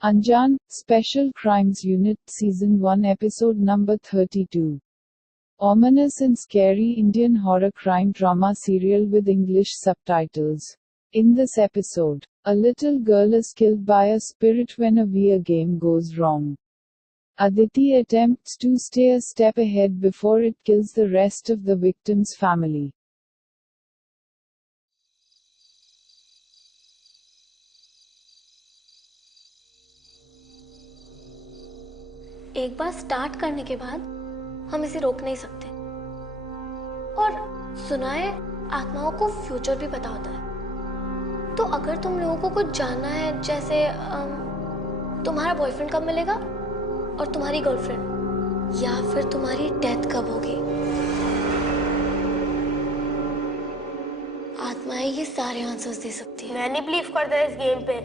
Anjan, Special Crimes Unit, Season 1, Episode number 32. Ominous and scary Indian horror crime drama serial with English subtitles. In this episode, a little girl is killed by a spirit when a VR game goes wrong. Aditi attempts to stay a step ahead before it kills the rest of the victim's family. एक बार start करने के बाद हम इसे रोक नहीं सकते। और सुना है आत्माओं को फ्यूचर भी पता होता है। तो अगर तुम लोगों को कुछ जानना है, जैसे तुम्हारा बॉयफ्रेंड कब मिलेगा और तुम्हारी गर्लफ्रेंड, या फिर तुम्हारी डेथ कब होगी, आत्माएं ये सारे आंसर्स दे सकती है। मैं नहीं बिलीव करता इस गेम पे,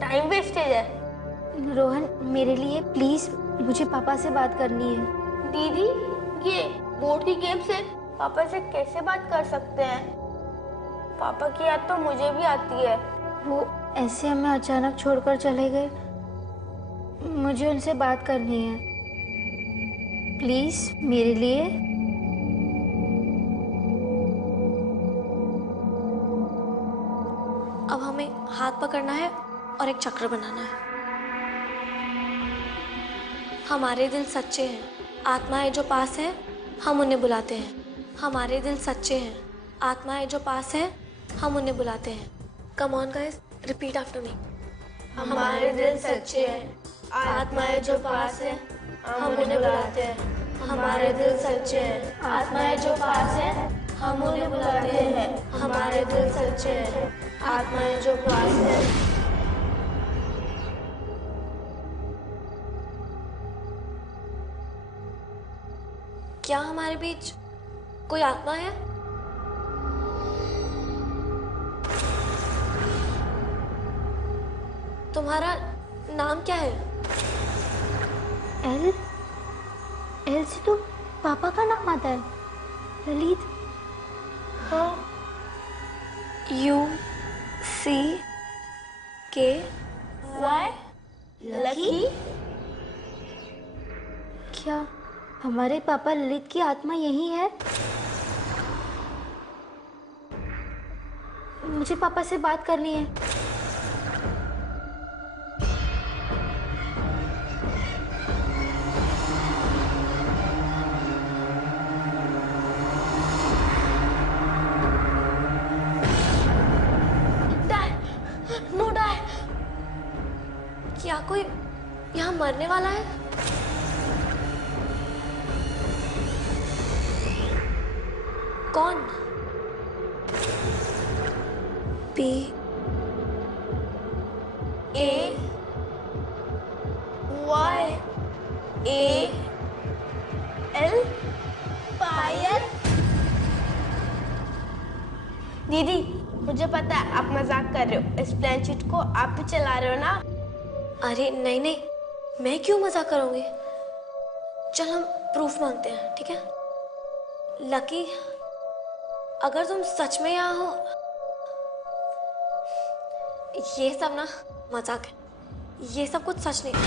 टाइम वेस्टेज है। रोहन, मेरे लिए प्लीज, मुझे पापा से बात करनी है। दीदी, ये बोर्ड की गेम से पापा से कैसे बात कर सकते हैं? पापा की याद तो मुझे भी आती है। वो ऐसे हमें अचानक छोड़कर चले गए। मुझे उनसे बात करनी है, प्लीज मेरे लिए। अब हमें हाथ पकड़ना है और एक चक्र बनाना है। हमारे दिल सच्चे हैं, आत्माएं जो पास हैं, हम उन्हें बुलाते हैं। हमारे दिल सच्चे हैं, आत्माएं जो पास हैं, हम उन्हें बुलाते हैं। Come on guys, repeat after me. हमारे दिल सच्चे हैं, आत्माएं जो पास हैं, हम उन्हें बुलाते हैं। हमारे दिल सच्चे हैं, आत्माएं जो पास हैं, हम उन्हें बुलाते हैं। हमारे दिल सच्चे हैं, आत्माएं जो पास हैं। क्या हमारे बीच कोई आत्मा है? तुम्हारा नाम क्या है? एल एल से तो पापा का नाम आता है, ललित। हाँ, UCKY लकी। क्या हमारे पापा ललित की आत्मा यही है? मुझे पापा से बात करनी है। No die. क्या कोई यहाँ मरने वाला है? कौन? PAYL? पायल। दीदी, मुझे पता है आप मजाक कर रहे हो। इस प्लान शीट को आप भी चला रहे हो ना? अरे नहीं नहीं, मैं क्यों मजाक करूंगी। चल हम प्रूफ मांगते हैं, ठीक है? लकी, अगर तुम सच में यहाँ हो, ये सब ना मजाक है, ये सब कुछ सच नहीं है।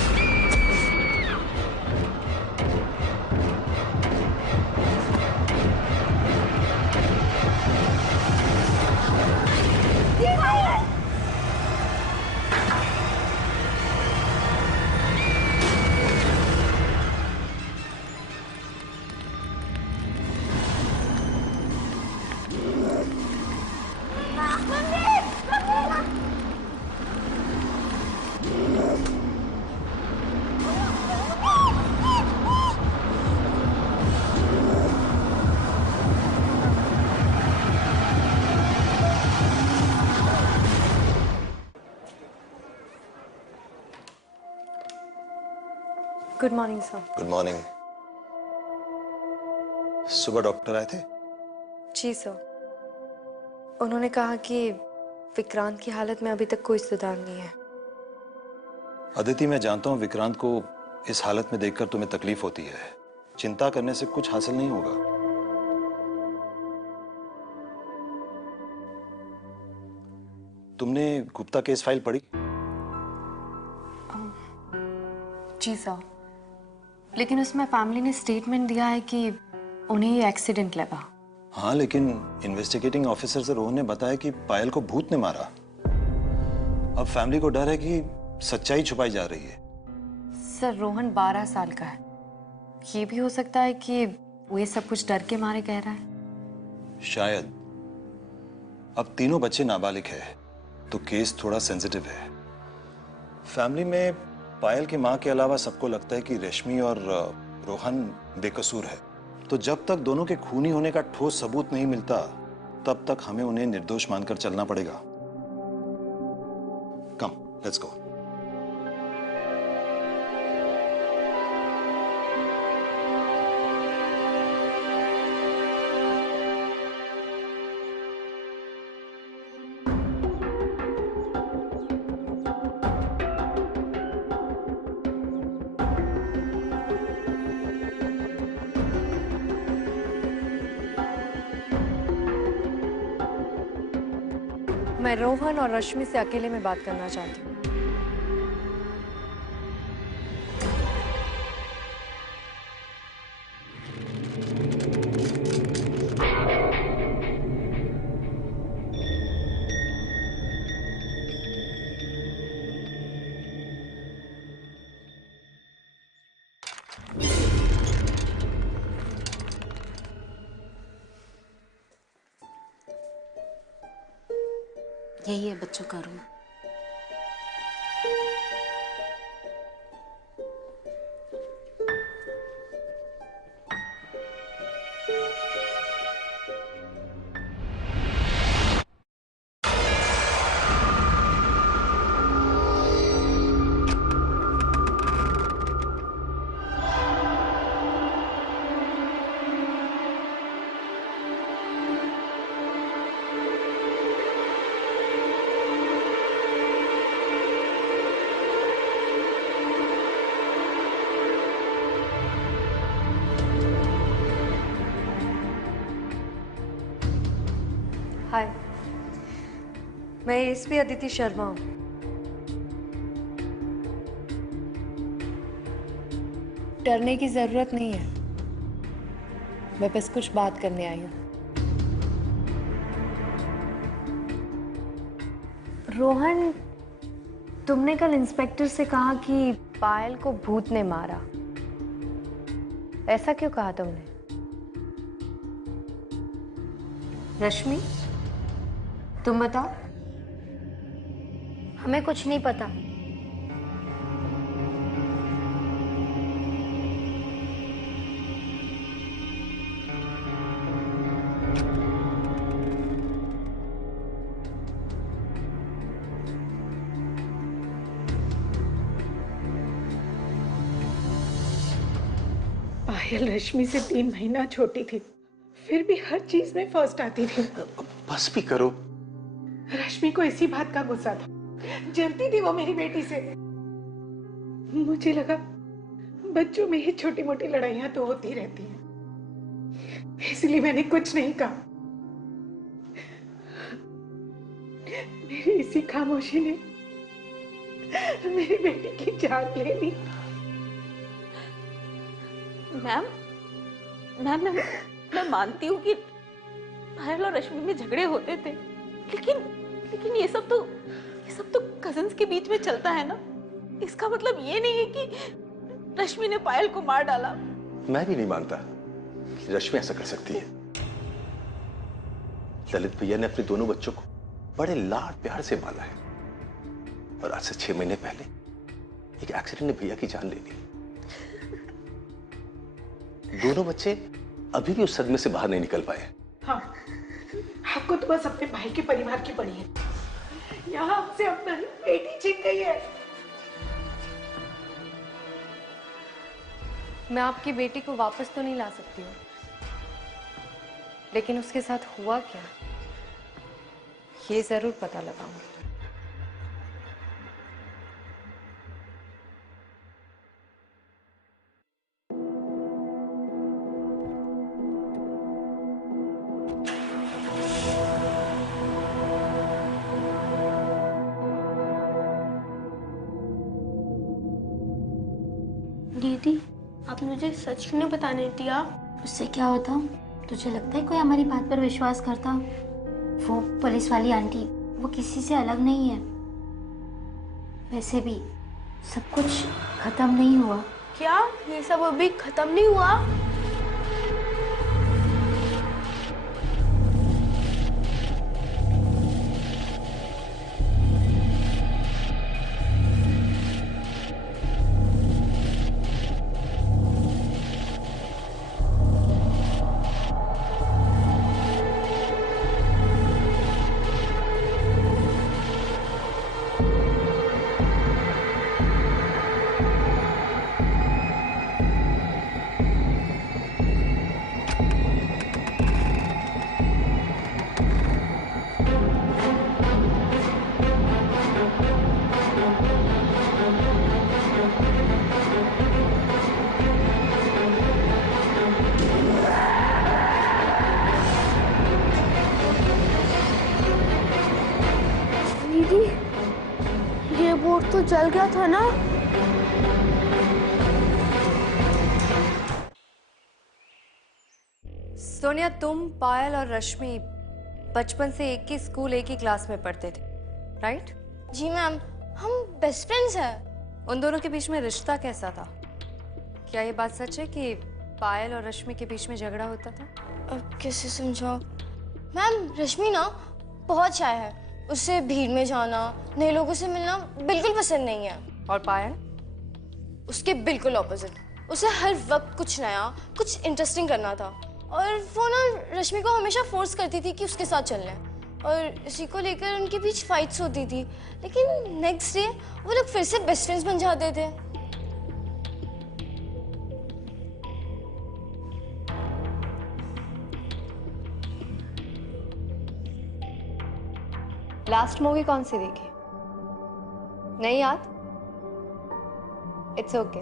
Good morning sir. Good morning. सुबह डॉक्टर आए थे? जी सर, उन्होंने कहा कि विक्रांत की हालत में अभी तक कोई सुधार नहीं है। अदिति, मैं जानता हूं विक्रांत को इस हालत में देखकर तुम्हें तकलीफ होती है। चिंता करने से कुछ हासिल नहीं होगा। तुमने गुप्ता केस फाइल पढ़ी? जी सर, लेकिन उसमें फैमिली ने स्टेटमेंट दिया है कि उन्हें ये एक्सीडेंट लगा। हाँ, लेकिन इन्वेस्टिगेटिंग ऑफिसर से रोहन ने बताया कि पायल को भूत ने मारा। अब फैमिली को डर है कि सच्चाई छुपाई जा रही है। सर, रोहन 12 साल का है। ये भी हो सकता है कि वो ये सब कुछ डर के मारे कह रहा है। शायद। अब तीनों बच्चे नाबालिग है तो केस थोड़ा सेंसिटिव है। फैमिली में पायल की मां के अलावा सबको लगता है कि रश्मि और रोहन बेकसूर है। तो जब तक दोनों के खूनी होने का ठोस सबूत नहीं मिलता तब तक हमें उन्हें निर्दोष मानकर चलना पड़ेगा। कम, लेट्स गो। मैं रोहन और रश्मि से अकेले में बात करना चाहती हूँ। यही है बच्चों का रूम। हाय, मैं एसपी अदिति शर्मा हूँ। डरने की जरूरत नहीं है, मैं बस कुछ बात करने आई हूँ। रोहन, तुमने कल इंस्पेक्टर से कहा कि पायल को भूत ने मारा। ऐसा क्यों कहा तुमने? रश्मि, तुम बताओ। हमें कुछ नहीं पता। पायल रश्मि से 3 महीना छोटी थी, फिर भी हर चीज में फर्स्ट आती थी। बस भी करो। रश्मि को इसी बात का गुस्सा था, जलती थी वो मेरी बेटी से। मुझे लगा बच्चों में ही छोटी मोटी लड़ाइयां तो होती रहती हैं, इसलिए मैंने कुछ नहीं कहा। मेरी इसी खामोशी ने मेरी बेटी की जान ले ली। मैम मैम मैम मैं मानती हूँ कि पायल और रश्मि में झगड़े होते थे, लेकिन ये सब तो कजिन्स के बीच में चलता है ना। इसका मतलब ये नहीं है कि रश्मि ने पायल को मार डाला। मैं भी नहीं मानता कि रश्मि ऐसा कर सकती है। ललित भैया ने अपने दोनों बच्चों को बड़े लाड प्यार से पाला है और आज से 6 महीने पहले एक एक्सीडेंट ने भैया की जान ले ली। दोनों बच्चे अभी भी उस सदमे से बाहर नहीं निकल पाए। हाँ, आपको तो बस अपने भाई के परिवार की पड़ी है। यहाँ हमसे अपना बेटी छीन गई है। मैं आपकी बेटी को वापस तो नहीं ला सकती हूँ, लेकिन उसके साथ हुआ क्या ये जरूर पता लगाऊंगी। दीदी, आप मुझे सच क्यों नहीं बताने दिया? उससे क्या होता? तुझे लगता है कोई हमारी बात पर विश्वास करता? वो पुलिस वाली आंटी, वो किसी से अलग नहीं है। वैसे भी सब कुछ खत्म नहीं हुआ। क्या ये सब अभी खत्म नहीं हुआ? दीदी, ये बोर्ड तो जल गया था ना? सोनिया, तुम, पायल और रश्मि बचपन से एक ही स्कूल, एक ही क्लास में पढ़ते थे, राइट? जी मैम, हम बेस्ट फ्रेंड्स हैं। उन दोनों के बीच में रिश्ता कैसा था? क्या ये बात सच है कि पायल और रश्मि के बीच में झगड़ा होता था? अब कैसे समझाओ? मैम, रश्मि ना बहुत शाय है। उसे भीड़ में जाना, नए लोगों से मिलना बिल्कुल पसंद नहीं है। और पायल? उसके बिल्कुल ऑपोजिट। उसे हर वक्त कुछ नया, कुछ इंटरेस्टिंग करना था। और वो ना रश्मि को हमेशा फोर्स करती थी कि उसके साथ चलना है। और इसी को लेकर उनके बीच फाइट्स होती थी। लेकिन नेक्स्ट डे वो लोग फिर से बेस्ट फ्रेंड्स बन जाते थे। लास्ट मूवी कौन सी देखी? नहीं याद? इट्स ओके,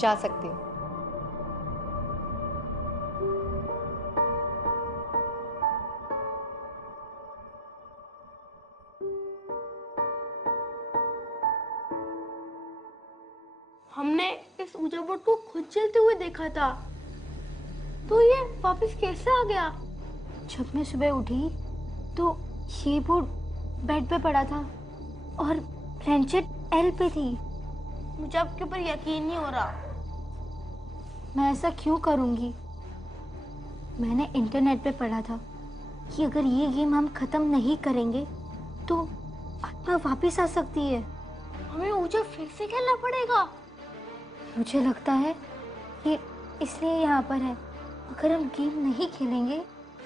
जा सकती हूँ। हमने इस ऊर्जा बोर्ड को खुद चलते हुए देखा था, तो ये वापस कैसे आ गया? जब मैं सुबह उठी तो ये बोर्ड बेड पे पड़ा था और प्लेनचेट एल पे थी। मुझे आपके ऊपर यकीन नहीं हो रहा। मैं ऐसा क्यों करूंगी? मैंने इंटरनेट पे पढ़ा था कि अगर ये गेम हम खत्म नहीं करेंगे तो आत्मा वापस आ सकती है। हमें ऊर्जा फिर से खेलना पड़ेगा। मुझे लगता है कि इसलिए यहाँ पर है। अगर हम गेम नहीं खेलेंगे,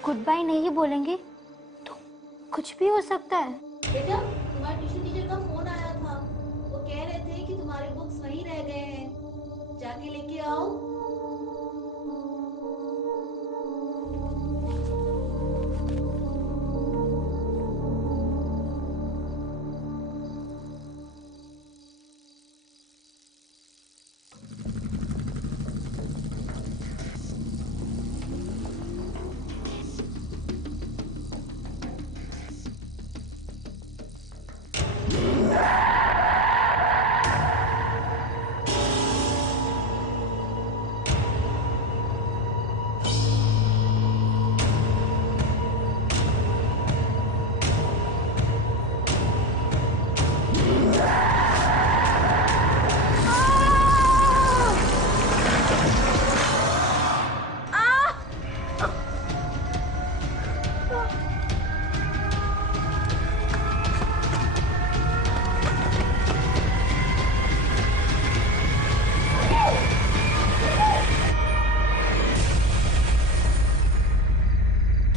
गुड बाय नहीं बोलेंगे तो कुछ भी हो सकता है। बेटा, तुम्हारे ट्यूशन टीचर का फोन आया था। वो कह रहे थे कि तुम्हारे बुक्स वहीं रह गए हैं, जाके लेके आओ।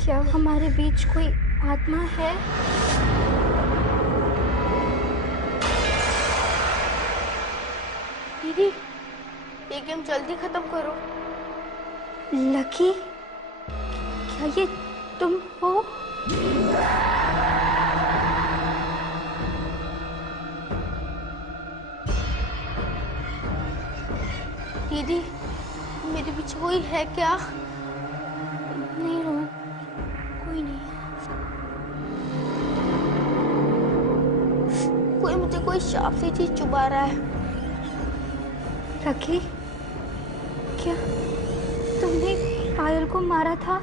क्या हमारे बीच कोई आत्मा है? दीदी, ये गेम जल्दी खत्म करो। लकी, क्या ये तुम हो? दीदी, मेरे पीछे कोई है क्या? नहीं रोहन, कोई नहीं। कोई मुझे कोई शाप सी चीज चुभा रहा है। लकी, क्या तुमने पायल को मारा था?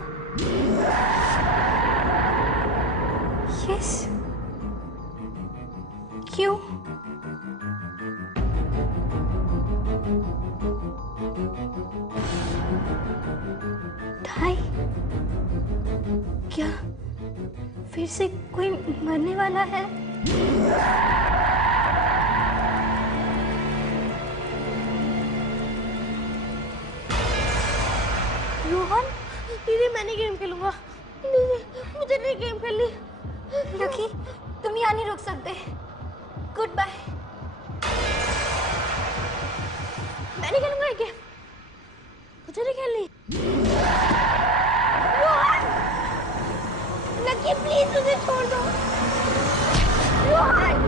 यस। क्यों? ढाई? क्या फिर से कोई मरने वाला है? रोहन? दीदी मैं नहीं गेम खेलूंगा। दीदी मुझे नहीं गेम खेलनी। लकी तुम यहाँ नहीं रुक सकते। Good bye. मैं नहीं खेलूंगा ये गेम, मुझे नहीं खेलनी। लकी प्लीज मुझे छोड़ दो। रोहन!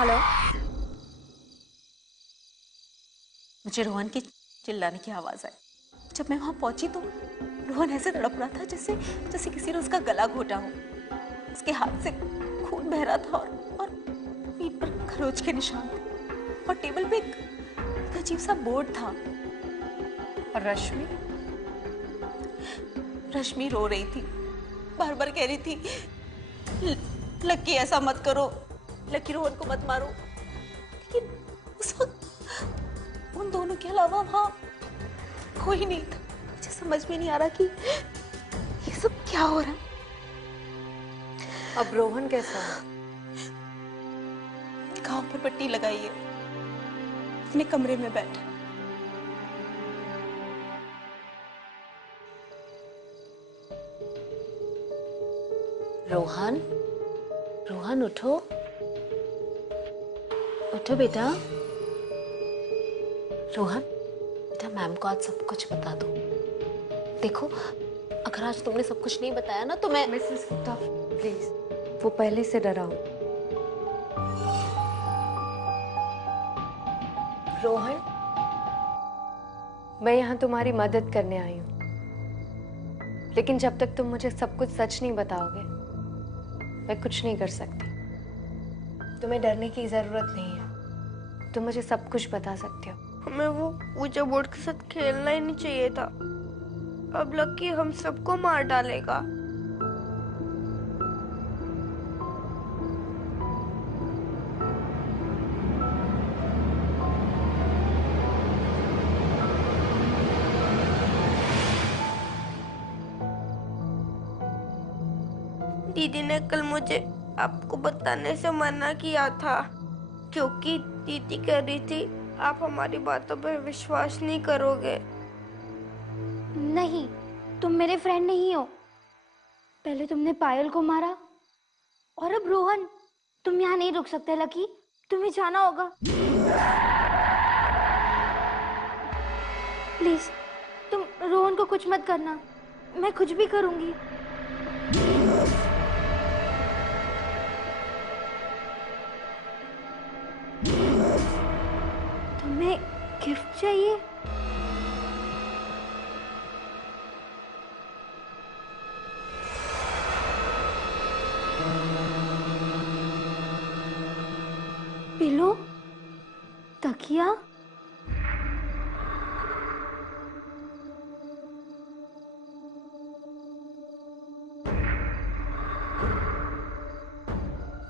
हेलो। मुझे रोहन की चिल्लाने की आवाज आई। जब मैं वहां पहुंची तो रोहन ऐसे तड़प रहा था जैसे जैसे किसी ने उसका गला घोटा हो। उसके हाथ से खून बह रहा था और पीठ पर खरोच के निशान थे और टेबल पे एक अजीब सा बोर्ड था। और रश्मि? रश्मि रो रही थी, बार बार कह रही थी लकी ऐसा मत करो, लकी रोहन को मत मारो। लेकिन उस वक्त उन दोनों के अलावा वहां कोई नहीं था। मुझे समझ में नहीं आ रहा कि ये सब क्या हो रहा है। अब रोहन कैसा है? घाव पर पट्टी लगाई है, अपने कमरे में बैठा। रोहन? रोहन उठो, उठो बेटा। रोहन बेटा, मैम को आज सब कुछ बता दो। देखो अगर आज तुमने सब कुछ नहीं बताया ना तो मैं। मिसेस गुप्ता प्लीज, वो पहले से डरा हूं। रोहन, मैं यहाँ तुम्हारी मदद करने आई हूँ, लेकिन जब तक तुम मुझे सब कुछ सच नहीं बताओगे मैं कुछ नहीं कर सकती। तुम्हें डरने की जरूरत नहीं है, तुम मुझे सब कुछ बता सकते हो। हमें वो ऊंचा बोर्ड के साथ खेलना ही नहीं चाहिए था। अब लकी हम सबको मार डालेगा। दीदी ने कल मुझे आपको बताने से मना किया था, क्योंकि दीदी कह रही थी आप हमारी बातों पर विश्वास नहीं करोगे। नहीं, तुम मेरे फ्रेंड नहीं हो। पहले तुमने पायल को मारा और अब रोहन। तुम यहाँ नहीं रुक सकते लकी, तुम्हें जाना होगा। प्लीज तुम रोहन को कुछ मत करना, मैं कुछ भी करूंगी। तुम्हें गिफ्ट चाहिए? पिलो? तकिया?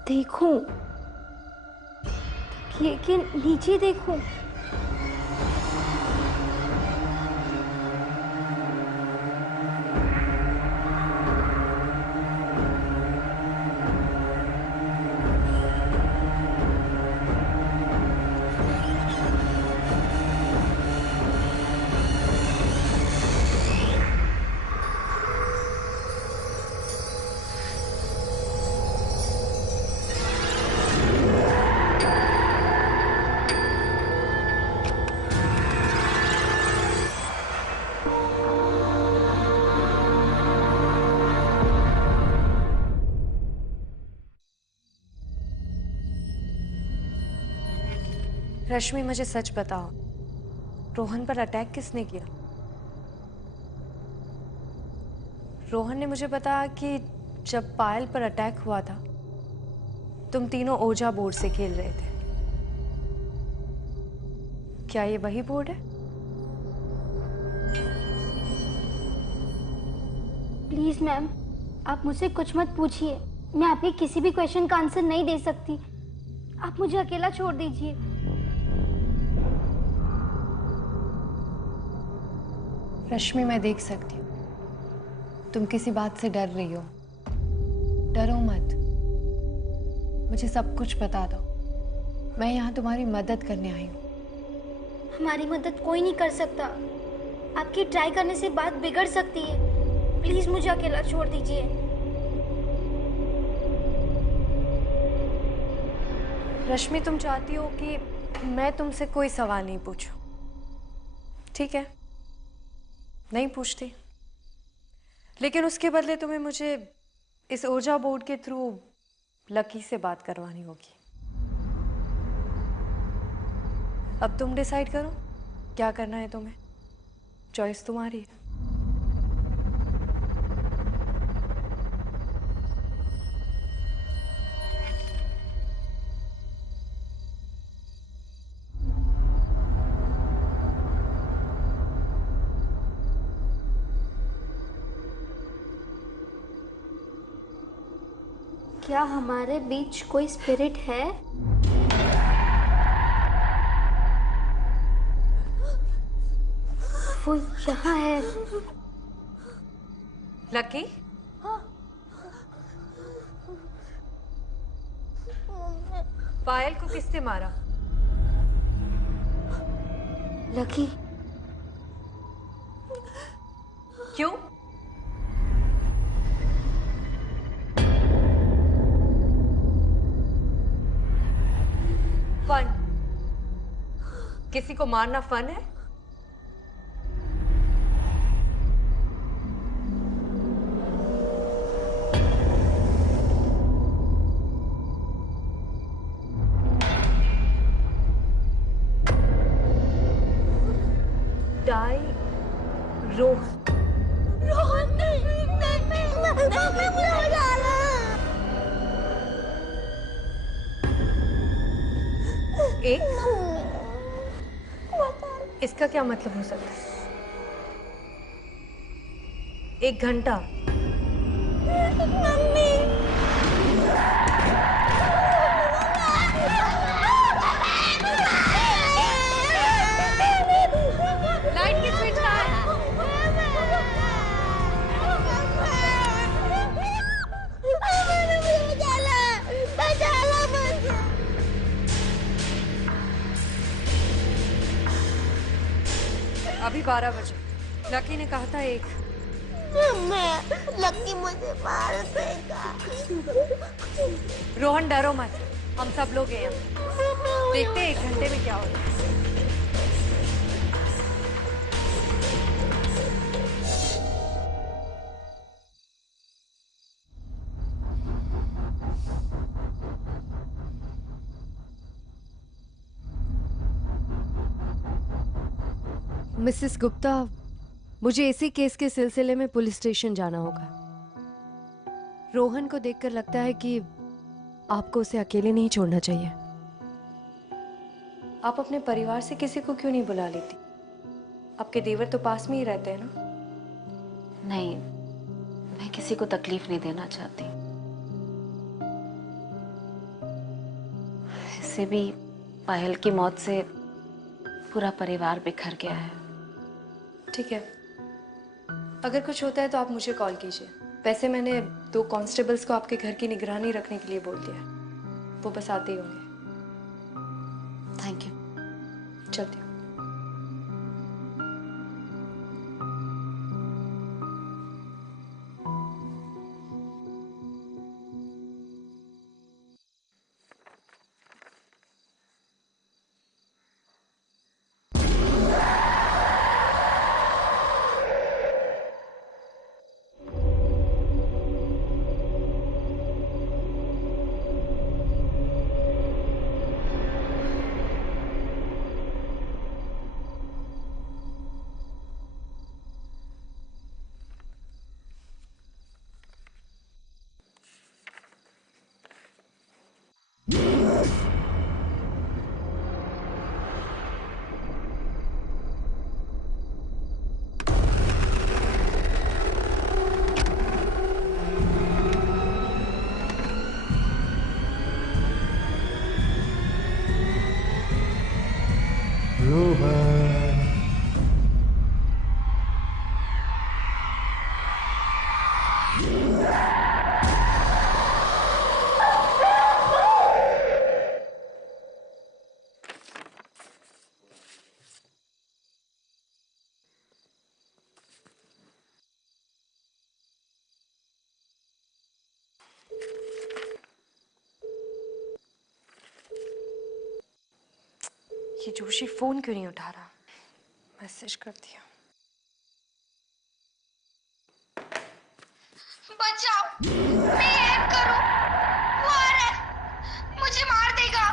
देखो, तकिए के नीचे देखो। रश्मि, मुझे सच बताओ, रोहन पर अटैक किसने किया? रोहन ने मुझे बताया कि जब पायल पर अटैक हुआ था, तुम तीनों ओजा बोर्ड से खेल रहे थे। क्या ये वही बोर्ड है? प्लीज मैम, आप मुझसे कुछ मत पूछिए। मैं आपके किसी भी क्वेश्चन का आंसर नहीं दे सकती। आप मुझे अकेला छोड़ दीजिए। रश्मि, मैं देख सकती हूँ तुम किसी बात से डर रही हो। डरो मत, मुझे सब कुछ बता दो। मैं यहाँ तुम्हारी मदद करने आई हूँ। हमारी मदद कोई नहीं कर सकता। आपकी ट्राई करने से बात बिगड़ सकती है। प्लीज मुझे अकेला छोड़ दीजिए। रश्मि, तुम चाहती हो कि मैं तुमसे कोई सवाल नहीं पूछूं। ठीक है, नहीं पूछती, लेकिन उसके बदले तुम्हें मुझे इस ओजा बोर्ड के थ्रू लकी से बात करवानी होगी। अब तुम डिसाइड करो क्या करना है तुम्हें। चॉइस तुम्हारी है। क्या हमारे बीच कोई स्पिरिट है? वो यहाँ है। लकी, पायल को किसने मारा? लकी। क्यों? फन? किसी को मारना फन है? डाई रोहन। रोहन नहीं, मुझे डाला। एक? इसका क्या मतलब हो सकता है? 1 घंटा? मम्मी। लाइट की स्विच कहाँ है? अभी 12 बजे। लकी ने कहा था 1। लकी मुझे मार देगा। रोहन, डरो मत, हम सब लोग हैं यहाँ। देखते हैं 1 घंटे में क्या होता है। मिसेस गुप्ता, मुझे इसी केस के सिलसिले में पुलिस स्टेशन जाना होगा। रोहन को देखकर लगता है कि आपको उसे अकेले नहीं छोड़ना चाहिए। आप अपने परिवार से किसी को क्यों नहीं बुला लेती? आपके देवर तो पास में ही रहते हैं ना? नहीं, मैं किसी को तकलीफ नहीं देना चाहती। इससे भी पायल की मौत से पूरा परिवार बिखर गया है। ठीक है, अगर कुछ होता है तो आप मुझे कॉल कीजिए। वैसे मैंने 2 कांस्टेबल्स को आपके घर की निगरानी रखने के लिए बोल दिया, वो बस आते ही होंगे। Thank you. चलती हूँ। ये जोशी फोन क्यों नहीं उठा रहा? मैसेज कर दिया। बचाओ, मैं हेल्प करूं, वो आ रहा है, मुझे मार देगा।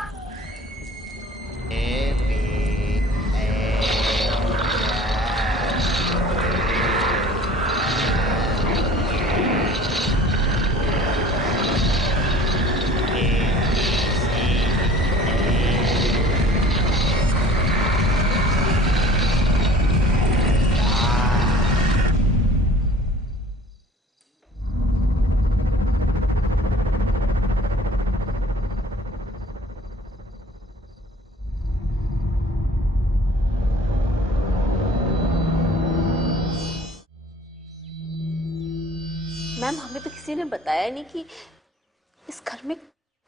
मैम, हमें तो किसी ने बताया नहीं कि इस घर में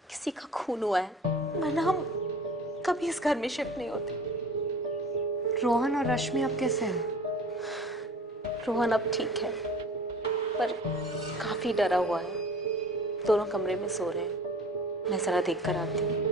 किसी का खून हुआ है, वरना हम कभी इस घर में शिफ्ट नहीं होते। रोहन और रश्मि अब कैसे हैं? रोहन अब ठीक है, पर काफी डरा हुआ है। दोनों कमरे में सो रहे हैं। मैं जरा देख कर आती हूँ।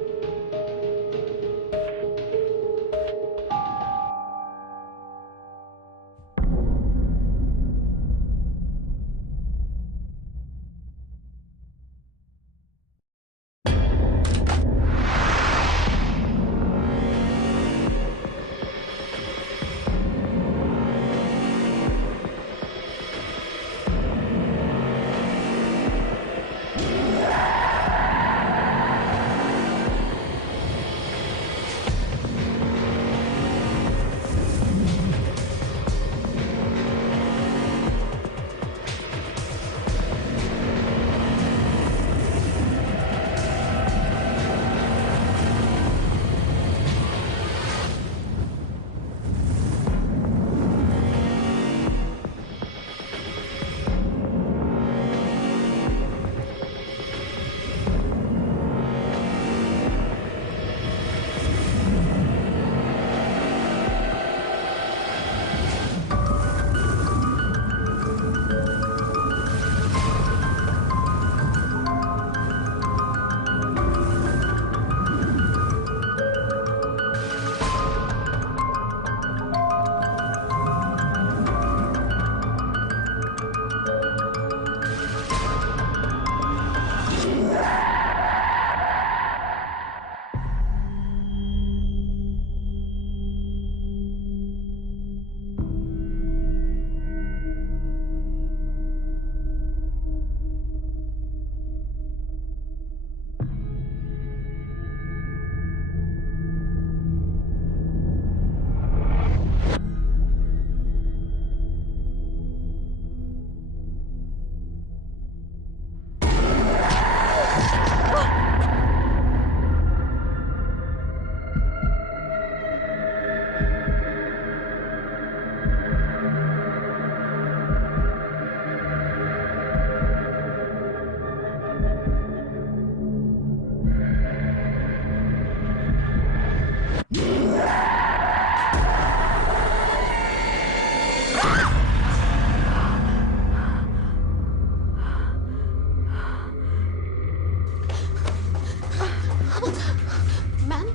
मैम,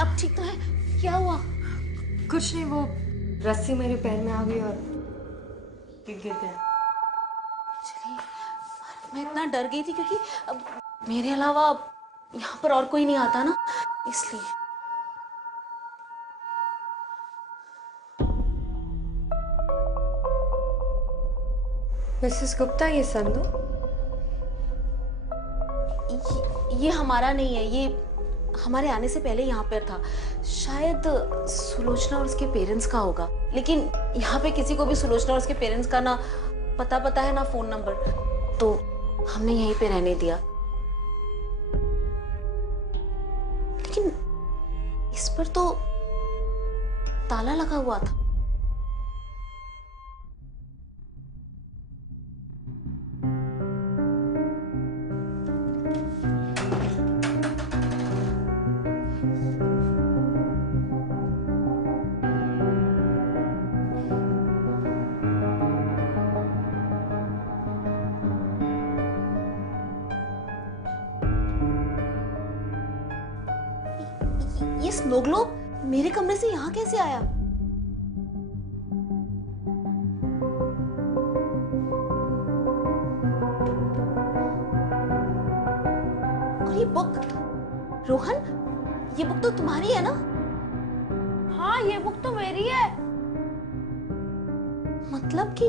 आप ठीक तो है? क्या हुआ? कुछ नहीं, वो रस्सी मेरे पैर में आ गई और गिर गया। चलिए, मैं इतना डर गई थी क्योंकि अब मेरे अलावा यहाँ पर और कोई नहीं आता ना, इसलिए। मिसेस गुप्ता, ये संदू ये हमारा नहीं है, ये हमारे आने से पहले यहाँ पर था। शायद सुलोचना और उसके पेरेंट्स का होगा, लेकिन यहाँ पे किसी को भी सुलोचना और उसके पेरेंट्स का ना पता है ना फोन नंबर, तो हमने यहीं पे रहने दिया। लेकिन इस पर तो ताला लगा हुआ था। ये स्नो ग्लोब मेरे कमरे से यहाँ कैसे आया? और ये बुक, रोहन, ये बुक तो तुम्हारी है ना? हाँ, ये बुक तो मेरी है। मतलब कि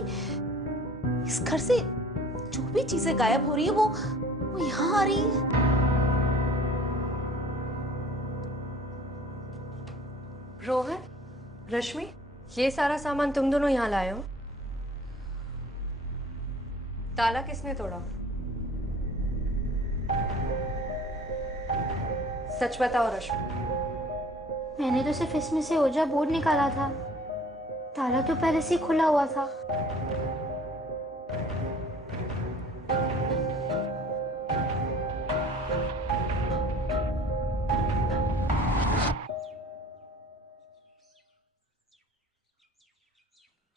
इस घर से जो भी चीजें गायब हो रही है वो यहाँ आ रही है। रोहन, रश्मि, ये सारा सामान तुम दोनों यहाँ लाए हो? ताला किसने तोड़ा? सच बताओ रश्मि। मैंने तो सिर्फ इसमें से ओजा बोर्ड निकाला था, ताला तो पहले से ही खुला हुआ था।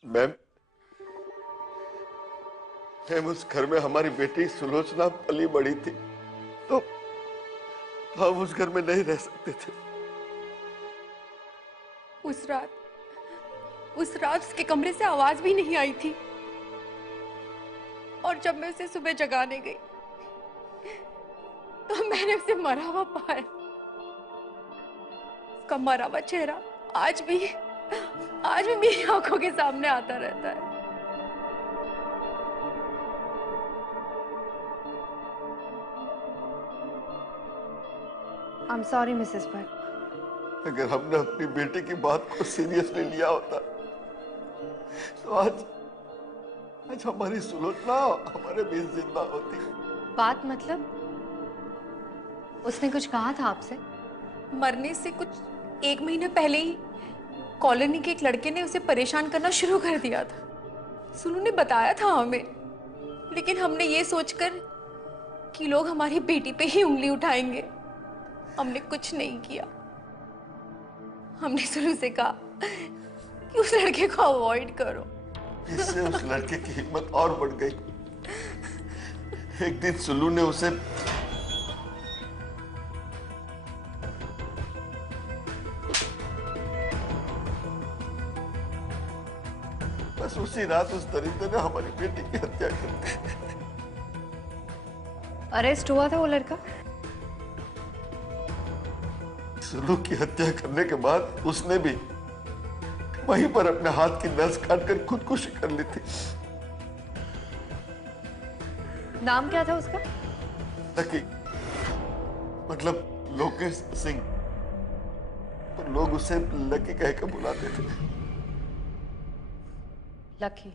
मैम, उस घर में हमारी बेटी सुलोचना पली बड़ी थी, तो हम उस घर में नहीं रह सकते थे। उस रात उसके कमरे से आवाज भी नहीं आई थी, और जब मैं उसे सुबह जगाने गई तो मैंने उसे मरा हुआ पाया। उसका मरा हुआ चेहरा आज भी मेरी आंखों के सामने आता रहता है। I'm sorry, Mrs Bhatt. अगर हमने अपनी बेटी की बात को सीरियसली लिया होता तो आज हमारी सुलोचना हमारे बीच जिंदा होती। बात मतलब? उसने कुछ कहा था आपसे? मरने से कुछ 1 महीने पहले ही कॉलोनी के एक लड़के ने उसे परेशान करना शुरू कर दिया था। सुलू ने बताया था हमें, लेकिन हमने ये सोचकर कि लोग हमारी बेटी पे ही उंगली उठाएंगे, हमने कुछ नहीं किया। हमने सुलू से कहा कि उस लड़के को अवॉइड करो। इससे उस लड़के की हिम्मत और बढ़ गई। एक दिन सुलू ने उसे बस उसी रात उस दरिंदे ने हमारी बेटी की हत्या कर दी। अरेस्ट हुआ था वो लड़का? सुलू की हत्या करने के बाद उसने भी वहीं पर अपने हाथ की नस काटकर खुदकुशी कर ली थी। नाम क्या था उसका? लकी, मतलब लोकेश सिंह, तो लोग उसे लकी कह के बुलाते थे। लकी।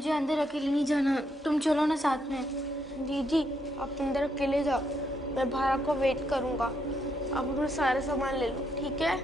मुझे अंदर अकेले नहीं जाना, तुम चलो ना साथ में। दीदी आप अंदर अकेले जाओ, मैं बाहर आपको वेट करूंगा। आप अपना सारा सामान ले लो, ठीक है?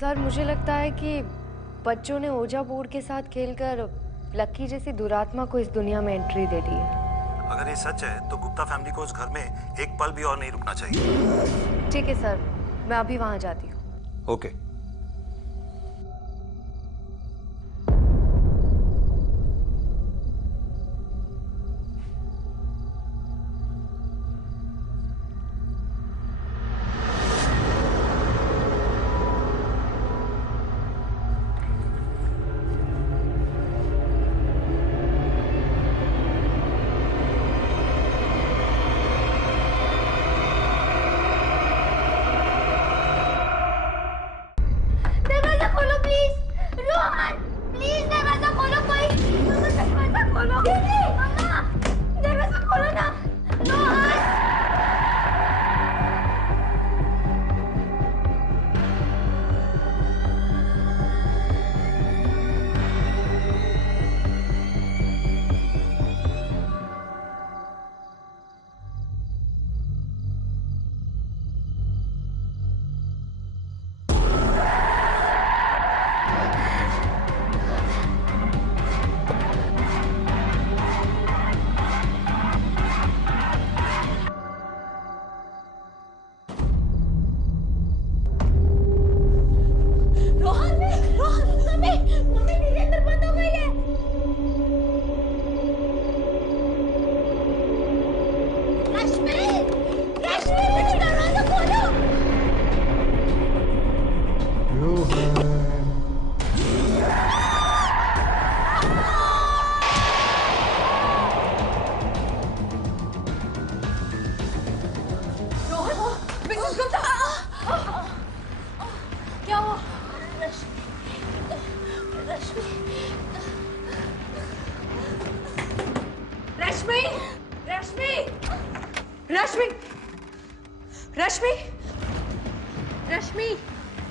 सर मुझे लगता है कि बच्चों ने ओजा बोर्ड के साथ खेलकर लक्की जैसी दुरात्मा को इस दुनिया में एंट्री दे दी है। अगर ये सच है तो गुप्ता फैमिली को उस घर में एक पल भी और नहीं रुकना चाहिए। ठीक है सर, मैं अभी वहां जाती हूँ। ओके। दरवाजा खोलो प्लीज, रोहन प्लीज दरवाजा खोलो, कोई दरवाजा खोलो। दीदी मम्मा दरवाजा खोलो ना, रोहन।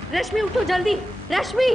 रश्मि उठो जल्दी, रश्मि।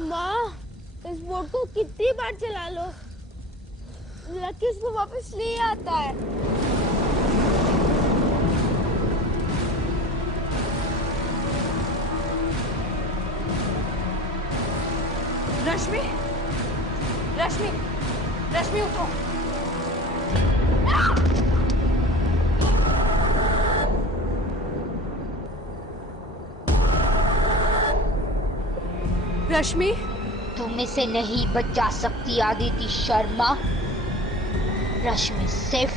माँ, इस बोट को कितनी बार चला लो, लकी इसको वापस नहीं आता है। रश्मि, रश्मि, रश्मि उठो। रश्मि, तुम इसे नहीं बचा सकती आदिति शर्मा। रश्मि सिर्फ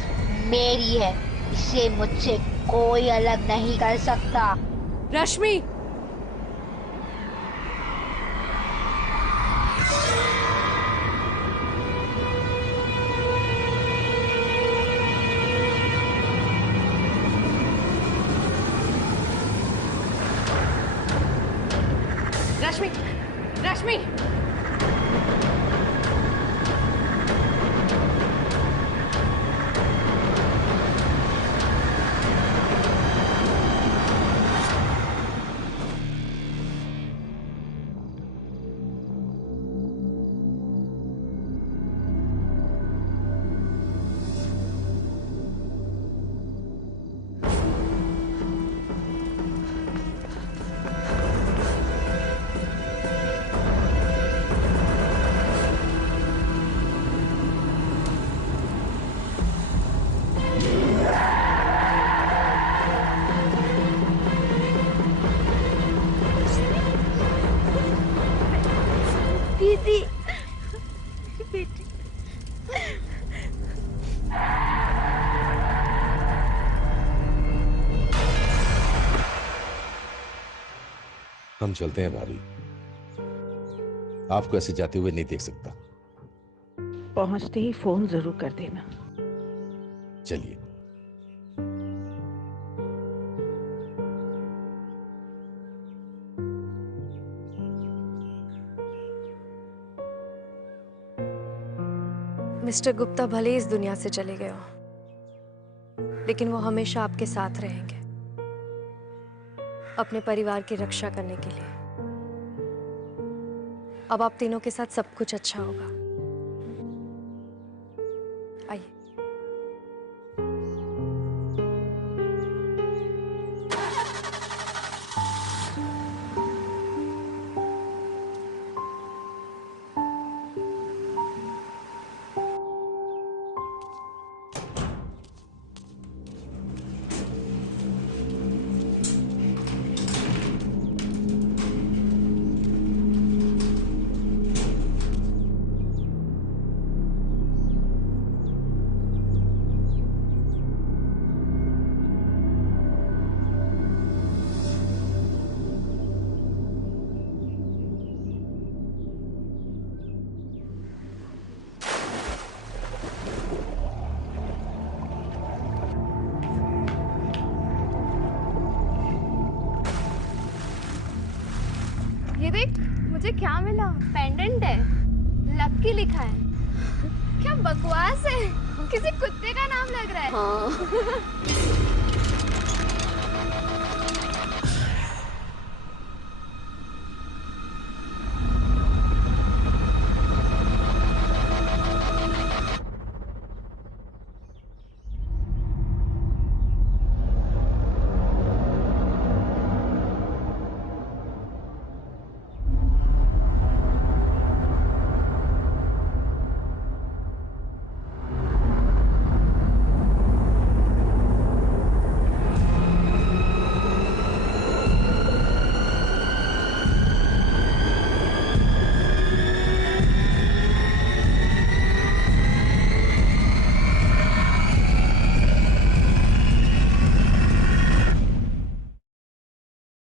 मेरी है, इसे मुझसे कोई अलग नहीं कर सकता। रश्मि, रश्मि, रश्मि, हम चलते हैं भाभी, आपको ऐसे जाते हुए नहीं देख सकता। पहुंचते ही फोन जरूर कर देना। चलिए। मिस्टर गुप्ता भले ही इस दुनिया से चले गए हो, लेकिन वो हमेशा आपके साथ रहेंगे, अपने परिवार की रक्षा करने के लिए। अब आप तीनों के साथ सब कुछ अच्छा होगा। आइए। ये देख, मुझे क्या मिला? पेंडेंट है, लकी लिखा है। क्या बकवास है, किसी कुत्ते का नाम लग रहा है। हाँ।